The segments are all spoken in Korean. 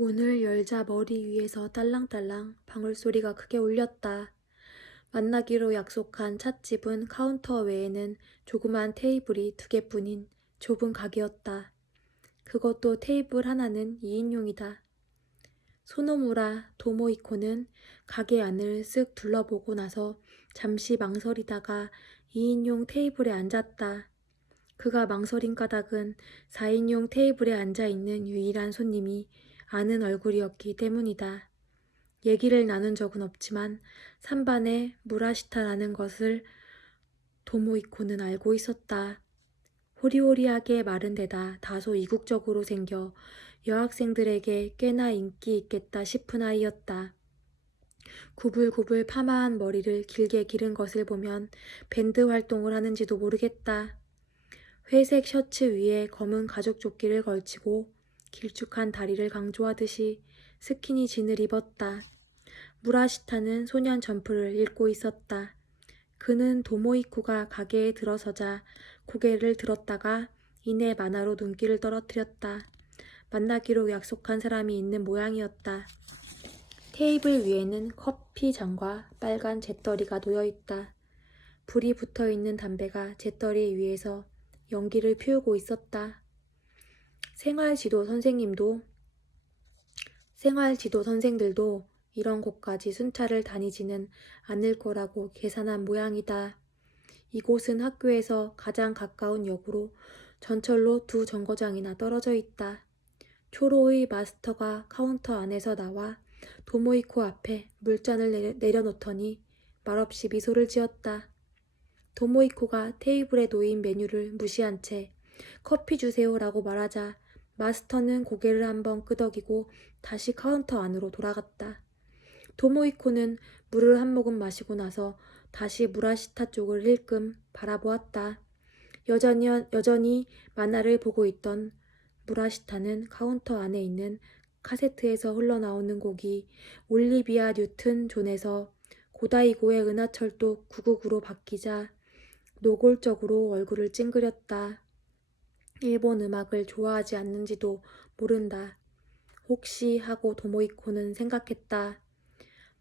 문을 열자 머리 위에서 딸랑딸랑 방울소리가 크게 울렸다. 만나기로 약속한 찻집은 카운터 외에는 조그만 테이블이 2개뿐인 좁은 가게였다. 그것도 테이블 하나는 2인용이다. 소노무라 도모이코는 가게 안을 쓱 둘러보고 나서 잠시 망설이다가 2인용 테이블에 앉았다. 그가 망설인 까닭은 4인용 테이블에 앉아있는 유일한 손님이 아는 얼굴이었기 때문이다. 얘기를 나눈 적은 없지만 산반에 무라시타라는 것을 도모이코는 알고 있었다. 호리호리하게 마른 데다 다소 이국적으로 생겨 여학생들에게 꽤나 인기 있겠다 싶은 아이였다. 구불구불 파마한 머리를 길게 기른 것을 보면 밴드 활동을 하는지도 모르겠다. 회색 셔츠 위에 검은 가죽 조끼를 걸치고 길쭉한 다리를 강조하듯이 스키니진을 입었다. 무라시타는 소년 점프를 읽고 있었다. 그는 도모이코가 가게에 들어서자 고개를 들었다가 이내 만화로 눈길을 떨어뜨렸다. 만나기로 약속한 사람이 있는 모양이었다. 테이블 위에는 커피 잔과 빨간 잿더리가 놓여있다. 불이 붙어있는 담배가 잿더리 위에서 연기를 피우고 있었다. 생활지도 선생들도 이런 곳까지 순찰을 다니지는 않을 거라고 계산한 모양이다. 이곳은 학교에서 가장 가까운 역으로 전철로 2정거장이나 떨어져 있다. 초로의 마스터가 카운터 안에서 나와 도모이코 앞에 물잔을 내려놓더니 말없이 미소를 지었다. 도모이코가 테이블에 놓인 메뉴를 무시한 채 커피 주세요라고 말하자 마스터는 고개를 한번 끄덕이고 다시 카운터 안으로 돌아갔다. 도모이코는 물을 한 모금 마시고 나서 다시 무라시타 쪽을 힐끔 바라보았다. 여전히 만화를 보고 있던 무라시타는 카운터 안에 있는 카세트에서 흘러나오는 곡이 올리비아 뉴튼 존에서 고다이고의 은하철도 999로 바뀌자 노골적으로 얼굴을 찡그렸다. 일본 음악을 좋아하지 않는지도 모른다. 혹시 하고 도모이코는 생각했다.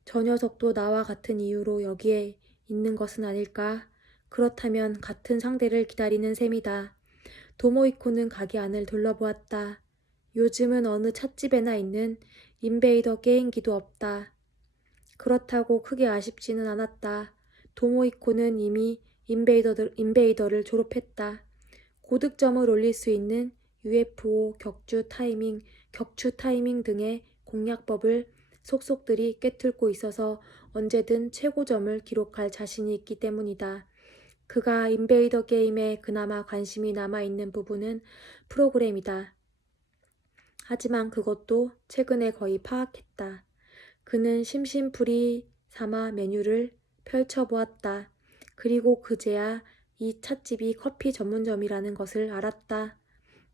저 녀석도 나와 같은 이유로 여기에 있는 것은 아닐까? 그렇다면 같은 상대를 기다리는 셈이다. 도모이코는 가게 안을 둘러보았다. 요즘은 어느 찻집에나 있는 인베이더 게임기도 없다. 그렇다고 크게 아쉽지는 않았다. 도모이코는 이미 인베이더를 졸업했다. 고득점을 올릴 수 있는 UFO 격추 타이밍 등의 공략법을 속속들이 꿰뚫고 있어서 언제든 최고점을 기록할 자신이 있기 때문이다. 그가 인베이더 게임에 그나마 관심이 남아있는 부분은 프로그램이다. 하지만 그것도 최근에 거의 파악했다. 그는 심심풀이 삼아 메뉴를 펼쳐보았다. 그리고 그제야 이 찻집이 커피 전문점이라는 것을 알았다.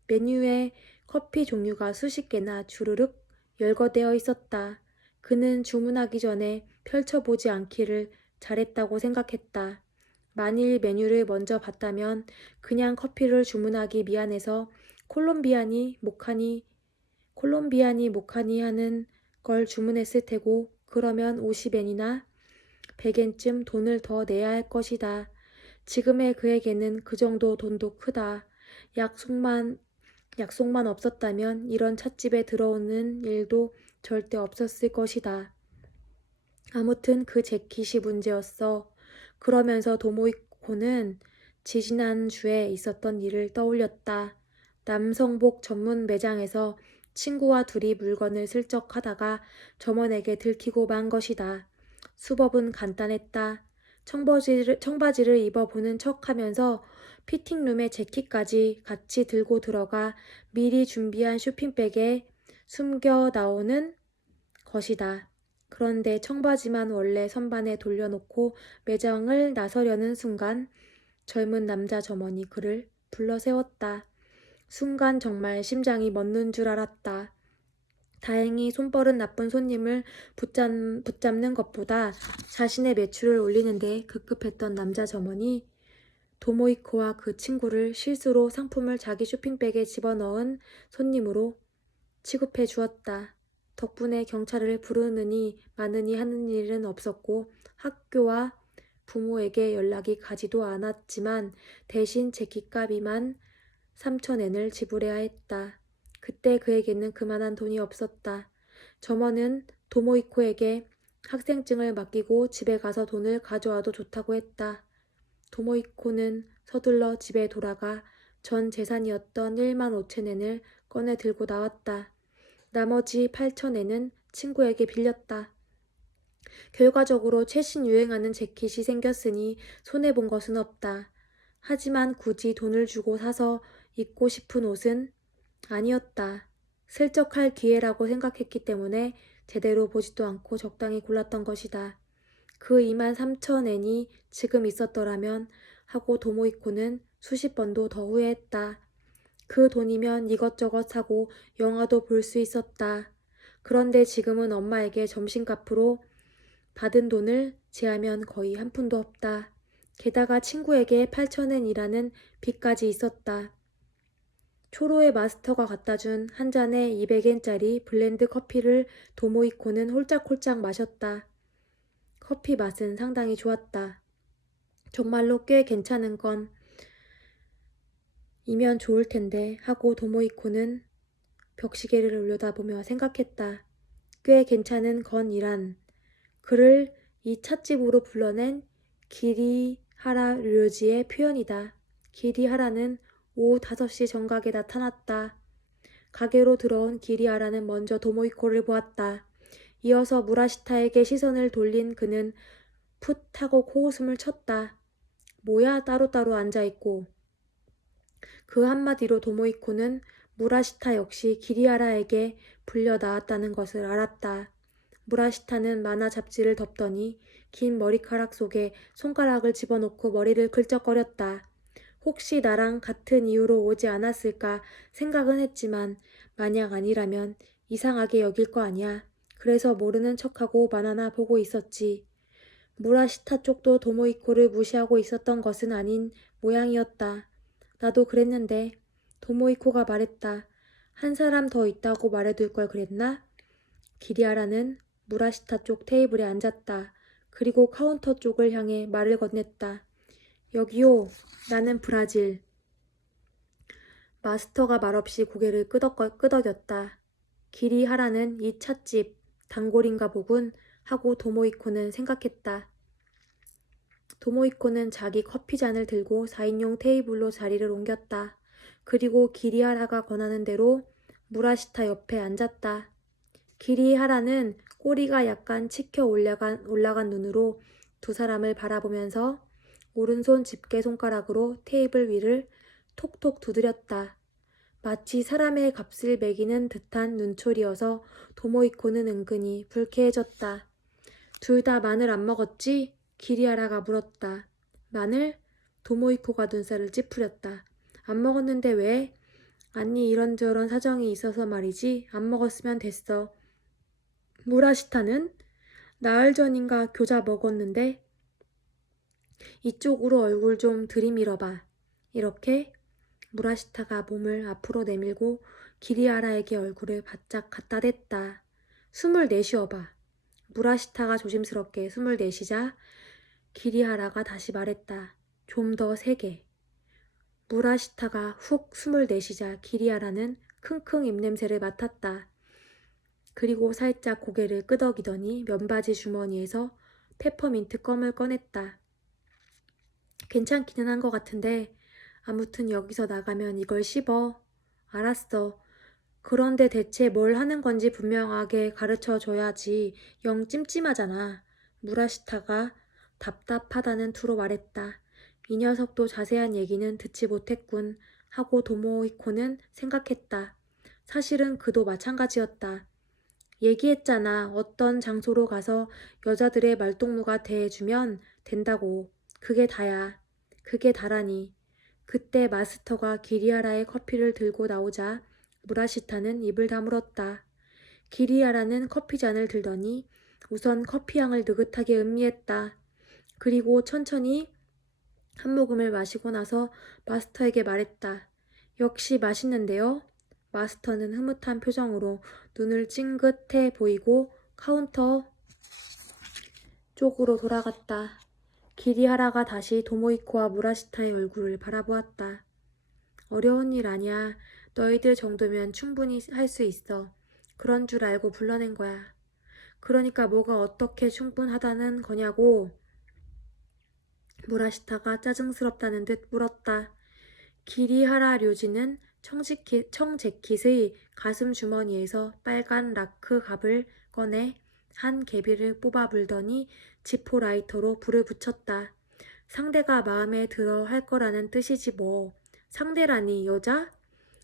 메뉴에 커피 종류가 수십 개나 주르륵 열거되어 있었다. 그는 주문하기 전에 펼쳐보지 않기를 잘했다고 생각했다. 만일 메뉴를 먼저 봤다면 그냥 커피를 주문하기 미안해서 콜롬비아니 모카니 하는 걸 주문했을 테고 그러면 50엔이나 100엔쯤 돈을 더 내야 할 것이다. 지금의 그에게는 그 정도 돈도 크다. 약속만 없었다면 이런 찻집에 들어오는 일도 절대 없었을 것이다. 아무튼 그 재킷이 문제였어. 그러면서 도모이코는 지지난주에 있었던 일을 떠올렸다. 남성복 전문 매장에서 친구와 둘이 물건을 슬쩍 하다가 점원에게 들키고 만 것이다. 수법은 간단했다. 청바지를 입어보는 척하면서 피팅룸의 재킷까지 같이 들고 들어가 미리 준비한 쇼핑백에 숨겨 나오는 것이다. 그런데 청바지만 원래 선반에 돌려놓고 매장을 나서려는 순간 젊은 남자 점원이 그를 불러세웠다. 순간 정말 심장이 멎는 줄 알았다. 다행히 손버릇 나쁜 손님을 붙잡는 것보다 자신의 매출을 올리는 데 급급했던 남자 점원이 도모이코와 그 친구를 실수로 상품을 자기 쇼핑백에 집어넣은 손님으로 취급해 주었다. 덕분에 경찰을 부르느니 마느니 하는 일은 없었고 학교와 부모에게 연락이 가지도 않았지만 대신 제 기값이만 3,000엔을 지불해야 했다. 그때 그에게는 그만한 돈이 없었다. 점원은 도모이코에게 학생증을 맡기고 집에 가서 돈을 가져와도 좋다고 했다. 도모이코는 서둘러 집에 돌아가 전 재산이었던 15,000엔을 꺼내 들고 나왔다. 나머지 8,000엔은 친구에게 빌렸다. 결과적으로 최신 유행하는 재킷이 생겼으니 손해본 것은 없다. 하지만 굳이 돈을 주고 사서 입고 싶은 옷은 아니었다. 슬쩍 할 기회라고 생각했기 때문에 제대로 보지도 않고 적당히 골랐던 것이다. 그 23,000엔이 지금 있었더라면 하고 도모이코는 수십 번도 더 후회했다. 그 돈이면 이것저것 사고 영화도 볼 수 있었다. 그런데 지금은 엄마에게 점심값으로 받은 돈을 제하면 거의 한 푼도 없다. 게다가 친구에게 8,000엔이라는 빚까지 있었다. 초로의 마스터가 갖다 준 한 잔에 200엔짜리 블렌드 커피를 도모이코는 홀짝홀짝 마셨다. 커피 맛은 상당히 좋았다. 정말로 꽤 괜찮은 건 이면 좋을 텐데 하고 도모이코는 벽시계를 올려다보며 생각했다. 꽤 괜찮은 건이란 그를 이 찻집으로 불러낸 기리하라 료지의 표현이다. 기리하라는 오후 5시 정각에 나타났다. 가게로 들어온 기리하라는 먼저 도모이코를 보았다. 이어서 무라시타에게 시선을 돌린 그는 풋 하고 코웃음을 쳤다. 뭐야 따로따로 앉아있고. 그 한마디로 도모이코는 무라시타 역시 기리하라에게 불려 나왔다는 것을 알았다. 무라시타는 만화 잡지를 덮더니 긴 머리카락 속에 손가락을 집어넣고 머리를 긁적거렸다. 혹시 나랑 같은 이유로 오지 않았을까 생각은 했지만 만약 아니라면 이상하게 여길 거 아니야. 그래서 모르는 척하고 만화나 보고 있었지. 무라시타 쪽도 도모이코를 무시하고 있었던 것은 아닌 모양이었다. 나도 그랬는데 도모이코가 말했다. 한 사람 더 있다고 말해둘 걸 그랬나? 기리아라는 무라시타 쪽 테이블에 앉았다. 그리고 카운터 쪽을 향해 말을 건넸다. 여기요. 나는 브라질. 마스터가 말없이 고개를 끄덕였다. 기리하라는 이 찻집 단골인가 보군 하고 도모이코는 생각했다. 도모이코는 자기 커피잔을 들고 4인용 테이블로 자리를 옮겼다. 그리고 기리하라가 권하는 대로 무라시타 옆에 앉았다. 기리하라는 꼬리가 약간 치켜 올라간 눈으로 두 사람을 바라보면서 오른손 집게 손가락으로 테이블 위를 톡톡 두드렸다. 마치 사람의 값을 매기는 듯한 눈초리여서 도모이코는 은근히 불쾌해졌다. 둘 다 마늘 안 먹었지? 기리하라가 물었다. 마늘? 도모이코가 눈살을 찌푸렸다. 안 먹었는데 왜? 아니 이런저런 사정이 있어서 말이지. 안 먹었으면 됐어. 무라시타는? 나흘 전인가 교자 먹었는데 이쪽으로 얼굴 좀 들이밀어봐. 이렇게 무라시타가 몸을 앞으로 내밀고 기리하라에게 얼굴을 바짝 갖다 댔다. 숨을 내쉬어봐. 무라시타가 조심스럽게 숨을 내쉬자 기리하라가 다시 말했다. 좀 더 세게. 무라시타가 훅 숨을 내쉬자 기리하라는 킁킁 입냄새를 맡았다. 그리고 살짝 고개를 끄덕이더니 면바지 주머니에서 페퍼민트 껌을 꺼냈다. 괜찮기는 한 것 같은데 아무튼 여기서 나가면 이걸 씹어. 알았어. 그런데 대체 뭘 하는 건지 분명하게 가르쳐줘야지. 영 찜찜하잖아. 무라시타가 답답하다는 투로 말했다. 이 녀석도 자세한 얘기는 듣지 못했군 하고 도모히코는 생각했다. 사실은 그도 마찬가지였다. 얘기했잖아. 어떤 장소로 가서 여자들의 말동무가 대해주면 된다고. 그게 다야. 그게 다라니. 그때 마스터가 기리하라의 커피를 들고 나오자 무라시타는 입을 다물었다. 기리하라는 커피잔을 들더니 우선 커피향을 느긋하게 음미했다. 그리고 천천히 한 모금을 마시고 나서 마스터에게 말했다. 역시 맛있는데요? 마스터는 흐뭇한 표정으로 눈을 찡긋해 보이고 카운터 쪽으로 돌아갔다. 기리하라가 다시 도모이코와 무라시타의 얼굴을 바라보았다. 어려운 일 아니야. 너희들 정도면 충분히 할 수 있어. 그런 줄 알고 불러낸 거야. 그러니까 뭐가 어떻게 충분하다는 거냐고. 무라시타가 짜증스럽다는 듯 물었다. 기리하라 료지는 청재킷의 가슴 주머니에서 빨간 라크 갑을 꺼내 한 개비를 뽑아 불더니 지포 라이터로 불을 붙였다. 상대가 마음에 들어 할 거라는 뜻이지 뭐. 상대라니 여자?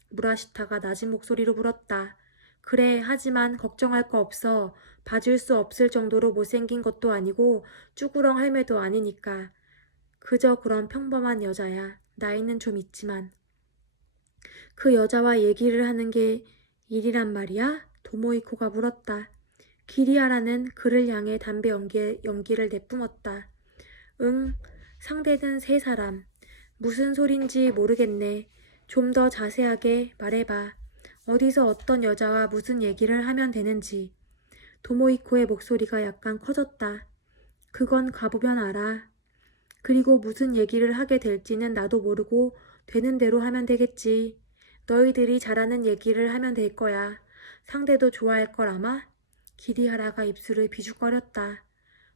무라시타가 낮은 목소리로 물었다. 그래, 하지만 걱정할 거 없어. 봐줄 수 없을 정도로 못생긴 것도 아니고 쭈구렁 할매도 아니니까. 그저 그런 평범한 여자야. 나이는 좀 있지만. 그 여자와 얘기를 하는 게 일이란 말이야? 도모이코가 물었다. 기리아라는 그를 향해 담배 연기를 내뿜었다. 응, 상대는 세 사람. 무슨 소린지 모르겠네. 좀 더 자세하게 말해봐. 어디서 어떤 여자와 무슨 얘기를 하면 되는지. 도모이코의 목소리가 약간 커졌다. 그건 가보면 알아. 그리고 무슨 얘기를 하게 될지는 나도 모르고 되는 대로 하면 되겠지. 너희들이 잘하는 얘기를 하면 될 거야. 상대도 좋아할 걸 아마? 기리하라가 입술을 비죽거렸다.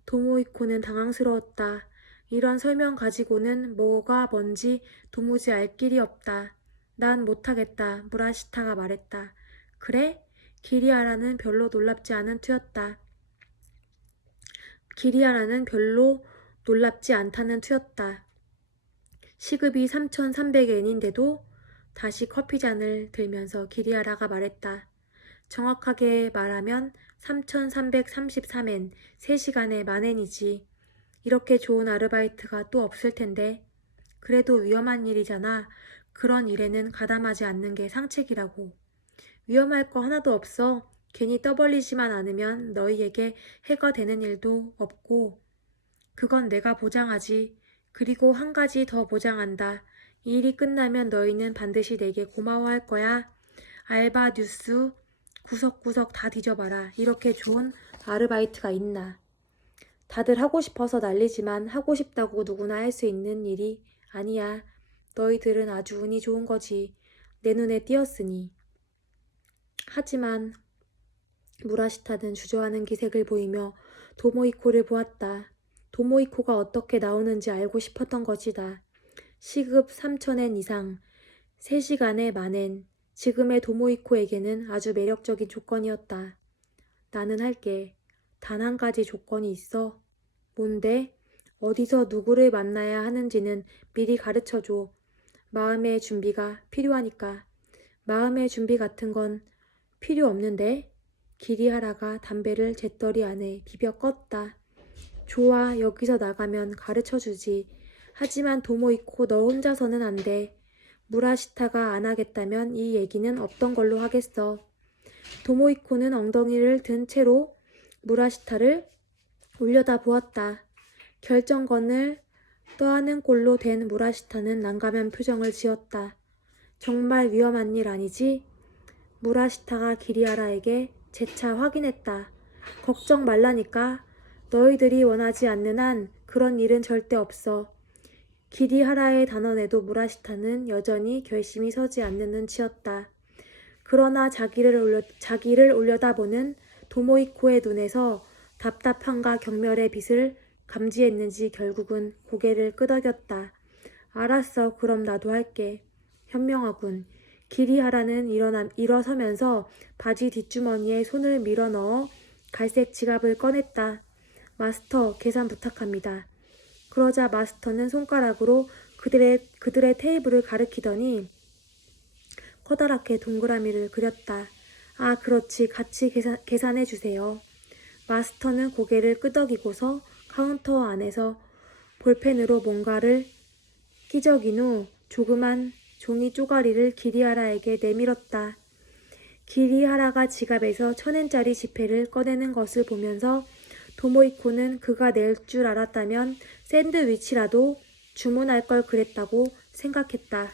도모이코는 당황스러웠다. 이런 설명 가지고는 뭐가 뭔지 도무지 알 길이 없다. 난 못하겠다. 무라시타가 말했다. 그래? 기리하라는 별로 놀랍지 않은 투였다. 기리하라는 별로 놀랍지 않다는 투였다. 시급이 3,300엔인데도 다시 커피잔을 들면서 기리하라가 말했다. 정확하게 말하면 3,333엔, 3시간에 만엔이지. 이렇게 좋은 아르바이트가 또 없을 텐데. 그래도 위험한 일이잖아. 그런 일에는 가담하지 않는 게 상책이라고. 위험할 거 하나도 없어. 괜히 떠벌리지만 않으면 너희에게 해가 되는 일도 없고. 그건 내가 보장하지. 그리고 한 가지 더 보장한다. 이 일이 끝나면 너희는 반드시 내게 고마워할 거야. 알바 뉴스 구석구석 다 뒤져봐라. 이렇게 좋은 아르바이트가 있나. 다들 하고 싶어서 난리지만 하고 싶다고 누구나 할 수 있는 일이 아니야. 너희들은 아주 운이 좋은 거지. 내 눈에 띄었으니. 하지만 무라시타는 주저하는 기색을 보이며 도모이코를 보았다. 도모이코가 어떻게 나오는지 알고 싶었던 것이다. 시급 3,000엔 이상, 3시간에 만엔. 지금의 도모이코에게는 아주 매력적인 조건이었다. 나는 할게. 단 한 가지 조건이 있어. 뭔데? 어디서 누구를 만나야 하는지는 미리 가르쳐줘. 마음의 준비가 필요하니까. 마음의 준비 같은 건 필요 없는데? 기리하라가 담배를 재떨이 안에 비벼 껐다. 좋아, 여기서 나가면 가르쳐주지. 하지만 도모이코 너 혼자서는 안 돼. 무라시타가 안 하겠다면 이 얘기는 없던 걸로 하겠어. 도모이코는 엉덩이를 든 채로 무라시타를 올려다 보았다. 결정건을 떠하는 꼴로 된 무라시타는 난감한 표정을 지었다. 정말 위험한 일 아니지? 무라시타가 기리하라에게 재차 확인했다. 걱정 말라니까. 너희들이 원하지 않는 한 그런 일은 절대 없어. 기리하라의 단언에도 무라시타는 여전히 결심이 서지 않는 눈치였다. 그러나 자기를 올려다보는 도모이코의 눈에서 답답함과 경멸의 빛을 감지했는지 결국은 고개를 끄덕였다. 알았어, 그럼 나도 할게. 현명하군. 기리하라는 일어서면서 바지 뒷주머니에 손을 밀어넣어 갈색 지갑을 꺼냈다. 마스터, 계산 부탁합니다. 그러자 마스터는 손가락으로 그들의 테이블을 가리키더니 커다랗게 동그라미를 그렸다. 아, 그렇지. 같이 계산해 주세요. 마스터는 고개를 끄덕이고서 카운터 안에서 볼펜으로 뭔가를 끼적인 후 조그만 종이 쪼가리를 기리하라에게 내밀었다. 기리하라가 지갑에서 1,000엔짜리 지폐를 꺼내는 것을 보면서 도모이코는 그가 낼 줄 알았다면 샌드위치라도 주문할 걸 그랬다고 생각했다.